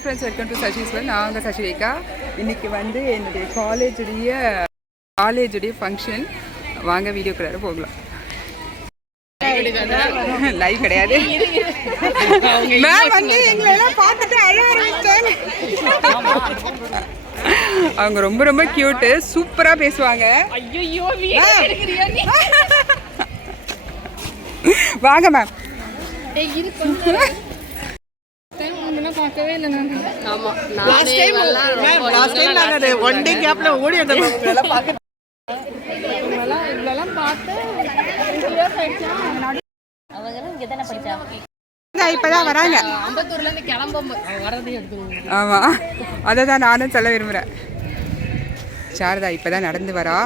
Friends, welcome to சசிஸ்வல். நாங்கள் சசிரேகா. இன்றைக்கி வந்து என்னுடைய காலேஜுடைய ஃபங்க்ஷன். வாங்க வீடியோக்குள்ளார போகலாம். லைவ் கிடையாது. வந்து எங்களெல்லாம் பார்த்துட்டு அழ ஆரம்பிச்சிட்டாங்க. அவங்க ரொம்ப ரொம்ப கியூட்டு, சூப்பராக பேசுவாங்க. வாங்க மேம். இப்பதான் வராங்க. ஆமா, அததான் நானும் சொல்ல விரும்புறேன். சாரதா இப்பதான் நடந்து வரா.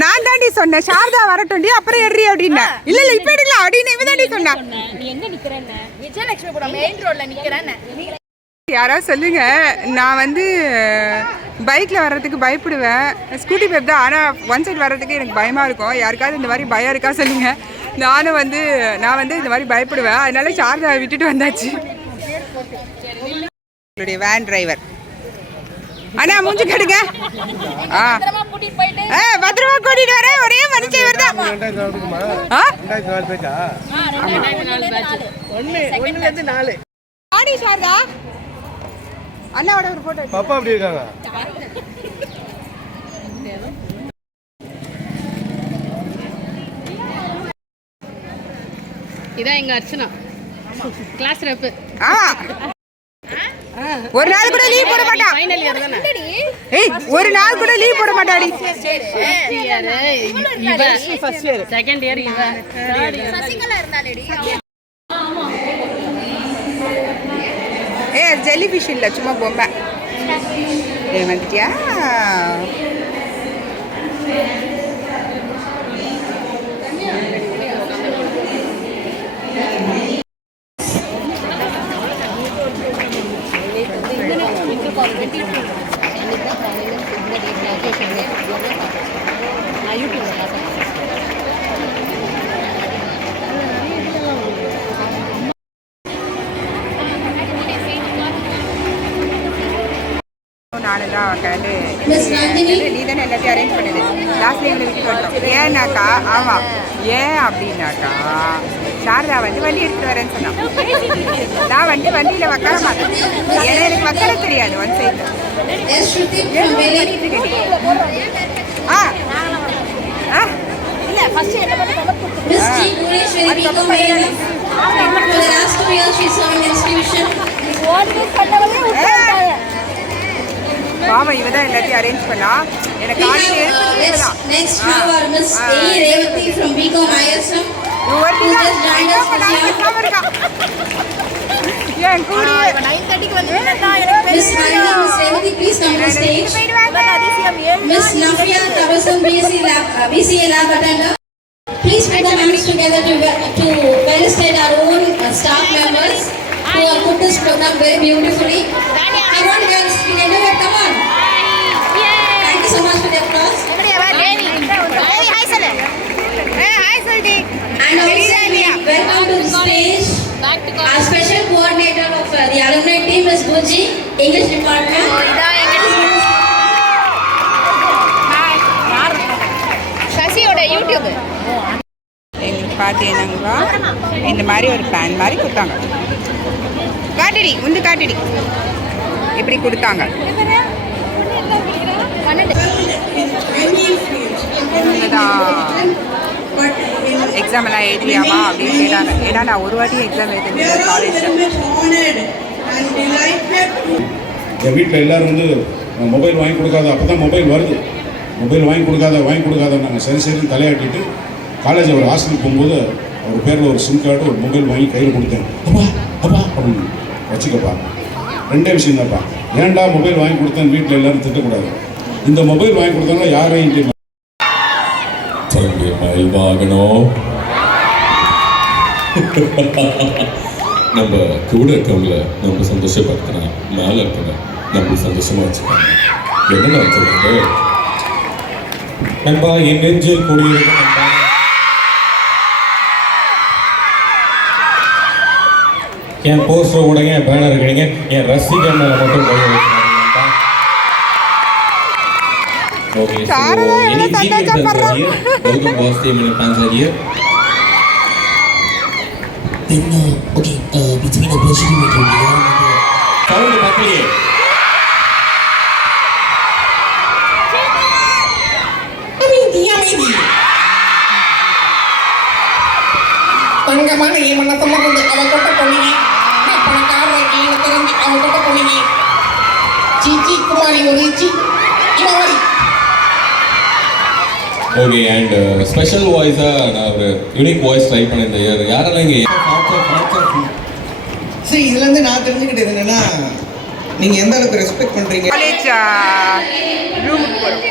நான் தாண்டி சொன்னேன் சாரதா வரட்டும், அப்புறம் எறி அப்படின்னா. இல்ல இல்ல இப்ப எடுக்கலாம் அப்படின்னு இவதாண்டி சொன்னா. யாராவது சொல்லுங்க. நான் வந்து பைக்கில் வர்றதுக்கு பயப்படுவேன். ஸ்கூட்டி பேப் தான், ஆனால் ஒன் சைட் வர்றதுக்கு எனக்கு பயமாக இருக்கும். யாருக்காவது இந்த மாதிரி பயம் இருக்கா சொல்லுங்கள். நான் வந்து இந்த மாதிரி பயப்படுவேன். அதனால சாரதா விட்டுட்டு வந்தாச்சு. என்னுடைய வேன் டிரைவர் அண்ணா மூஞ்சி கடுங்க. பத்திரமா கூட்டிட்டு வர ஒரே மனுஷன் தான். சாரதா அண்ணாவோட ஒரு போட்டோ. பாப்பா அப்படி இருக்காங்க. இதான் எங்க அர்ச்சனா, கிளாஸ் ரெப். ஒரு நாள் கூட லீவ் போட மாட்டா. ஃபைனல் இயர் தானே. ஏய், ஒரு நாள் கூட லீவ் போட மாட்டாடி. ஃபர்ஸ்ட் இயர், செகண்ட் இயர் இவ, தேர்ட் இயர். சசிகலா இருந்தாலேடி. ஜெல்லி ஃபிஷ் இல்லை, சும்மா பொம்மை. வந்துட்டியா? நானுதான் கலந்து நீ தானே எல்லாத்தையும் அரேஞ்ச் பண்ணுது. லாஸ்ட்ல எங்களை விட்டுட்டு வந்தோம். ஏன்னாக்கா ஆமாம், ஏன் அப்படின்னாக்கா சாரதா வந்து வண்டி எடுத்துட்டு வரேன்னு சொன்னான். நான் வந்து வண்டியில் உக்கார மாட்டேன். ஏன்னா எனக்கு உக்கார தெரியாது. ஒன் சைடு மாமா இவதான் எல்லாத்தையும் அரேஞ்ச் பண்ணா. எனக்கு Please put your hands together to felicitate our own staff members who have put this program very beautifully. I want girls, we can do it, come on. Thank you so much for the applause. And also we welcome to the stage our special coordinator of the alumni team is Buji, English department. சசியோட YouTube எங்களுக்கு பார்த்தீங்கன்னா இந்த மாதிரி ஒரு pan மாதிரி கொடுத்தாங்க. காட்டடி உந்து காட்டடி இப்படி கொடுத்தாங்க. எக்ஸாம் எல்லாம் எழுதியாமா அப்படின்னு கேட்டாங்க. ஏன்னா நான் ஒரு வாட்டி எக்ஸாம் எழுதினேன் காலேஜில். என் வீட்டில் எல்லோரும் வந்து மொபைல் வாங்கி கொடுக்காத, அப்போ தான் மொபைல் வருது. மொபைல் வாங்கி கொடுக்காத நாங்கள் சரின்னு தலையாட்டிட்டு காலேஜ் அவர் ஹாஸ்டலுக்கு போகும்போது அவர் பேரில் ஒரு சிம் கார்டு, ஒரு மொபைல் வாங்கி கையில் கொடுத்தேன். அப்பா அப்படின்னு வச்சுக்கப்பா. ரெண்டே விஷயம் தான்ப்பா. ஏன்டா மொபைல் வாங்கி கொடுத்தேன் வீட்டில் எல்லோரும் திட்டக்கூடாது. இந்த மொபைல் வாங்கி கொடுத்தாங்கன்னா யாரையும் நம்ம கூட இருக்கவங்கள நம்ம சந்தோஷப்படுத்தினா மேலே இருக்கிற நம்ம சந்தோஷமாக வச்சுக்காங்க. என்ன வச்சுருக்காங்க நண்பா, என் நெஞ்சில் கூடியிருக்கும் நண்பா. என் போஸ்டர் உடைங்க, என் பேனர் கிடைங்க, என் ரசிகர் மேலே மட்டும் போய் வைக்கிறாங்க. Okay, so any GM fans are here. Welcome boss team and fans are here. Then, okay, it's been a pleasure to meet you. Sound மக்களே. அமைதி. தங்கமான மனசுல கொண்டு அவ கொட்ட பொண்ணிங்க. நான் பணக்கார ஈன தெரிஞ்சு அவ கொட்ட பொண்ணிங்க. சீச்சி குமாரி ஒரு ஈச்சி இவரி. ஓகே, அண்ட் ஸ்பெஷல் வாய்ஸாக நான் ஒரு யூனிக் வாய்ஸ் ட்ரை பண்ணேன் இந்த இயர். யாரெல்லாம் இங்கே சரி, இதுலேருந்து நான் தெரிஞ்சுக்கிட்டது என்னன்னா, நீங்கள் எந்த அளவுக்கு ரெஸ்பெக்ட் பண்ணுறீங்க. காலேஜ் ரூமுக்கு போகிறோம்,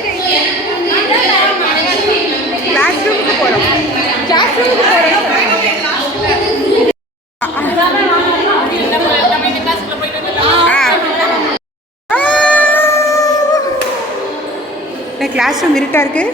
கிளாஸ் ரூமுக்கு போகிறோம், கிளாஸ் ரூமுக்கு போகிறோம். கிளாஸ் ரூம் இருட்டா இருக்கு.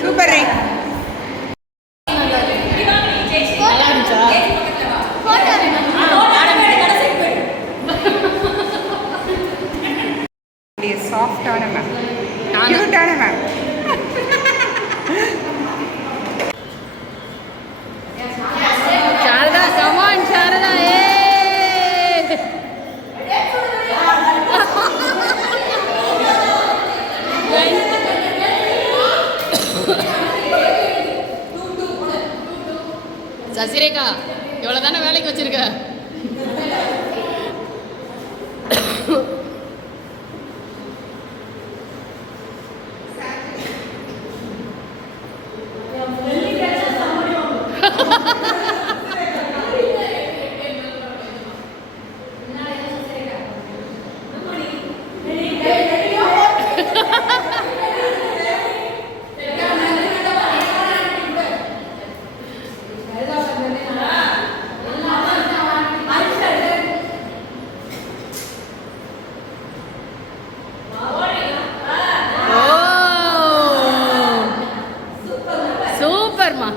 சூப்பர் சாஃப்டான மேம், கியூட்டான ma'am. Sarada, come on, Sarada. Sasirekha, இவ்வளோ தானே வேலைக்கு வச்சிருக்க. சூப்பர்மா.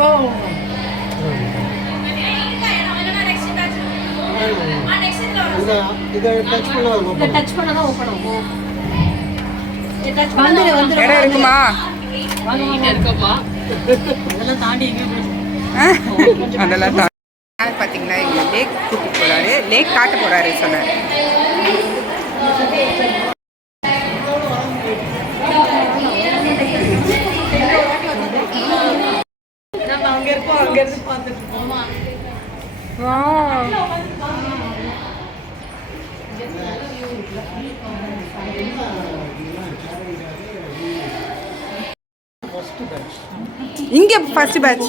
இடம் இருக்குமா? இருக்கோமா அதெல்லாம் பார்த்தீங்கன்னா எங்க லேக் கூட்டிட்டு போறாரு, லேக் காட்ட போறாரு சொன்னார். இங்க ஃபர்ஸ்ட் பேட்ச்.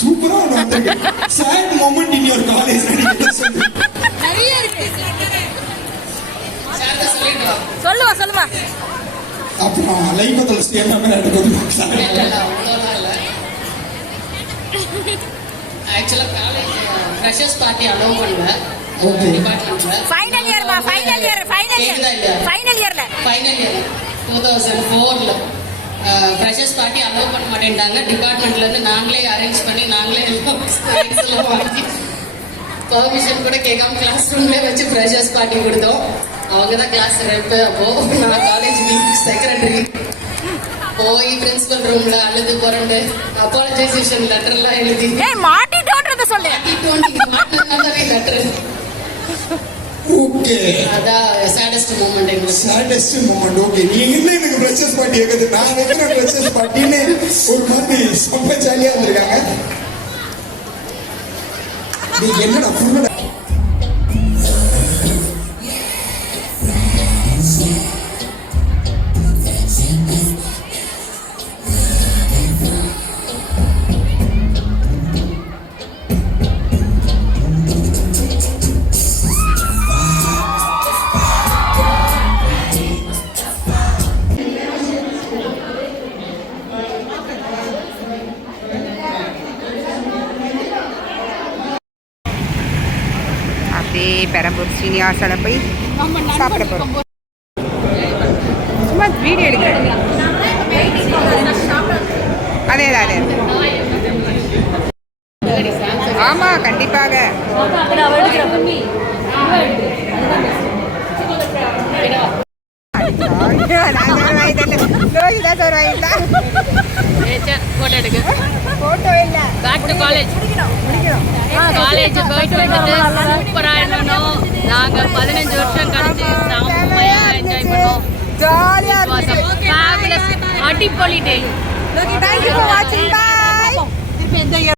சூப்பரா sad moment in your college. சொல்லுமா அப்புறம் லைஃப் அதில் ஸ்டேட் ஆக்சுவலாக காலேஜ் ஃப்ரெஷர்ஸ் பார்ட்டி அலோவ் பண்ணல டிபார்ட்மெண்ட்ல. ஃபைனல் இயர்ல ஃபைனல் இயர் 2004ல ஃப்ரெஷர்ஸ் பார்ட்டி அலோவ் பண்ண மாட்டேன்ட்டாங்க. டிபார்ட்மெண்ட்ல இருந்து நாங்களே அரேஞ்ச் பண்ணி நாங்களே எல்லாம் வாங்கி பர்மிஷன் கூட கேட்காம கிளாஸ் ரூம்லேயே வச்சு ஃப்ரெஷர்ஸ் பார்ட்டி கொடுத்தோம். அவங்க தான் கிளாஸ் ரெப்பு. அப்போ நான் காலேஜ் வீக் செக்ரட்டரி போய் பிரின்சிபல் ரூம்ல அழுது புரண்டு அப்பாலஜைசேஷன் லெட்டர்லாம் எழுதி மாட்டிட்டோன்றத சொல்லு. லெட்டர் ஓகே, அதான் சேடஸ்ட் மூமெண்ட் எங்களுக்கு. Saddest moment. ஓகே, நீ என்ன எனக்கு ஃப்ரெஷர்ஸ் பார்ட்டி கேக்குது, நான் வைக்கிற ஃப்ரெஷர்ஸ் பார்ட்டின்னு ஒரு மாதிரி ரொம்ப ஜாலியா இருந்திருக்காங்க. நீ என்னடா ஃபுல்லா பெரம்பூர் சீனிவாசால போய் சாப்பிட போகிறோம். சும்மா வீடியோ எடுக்கிறேன். அதே ஆமாம், கண்டிப்பாக. ஃபோட்டோ இல்லை, பேக் டு காலேஜ். காலேஜ் போயிட்டு வந்துட்டு சூப்பராக இருந்தோம். நாங்கள் 15 வருஷம் கழிச்சு செம்மையாக என்ஜாய் பண்ணோம். அடிப்பொலி டே. Thank you for watching. Bye.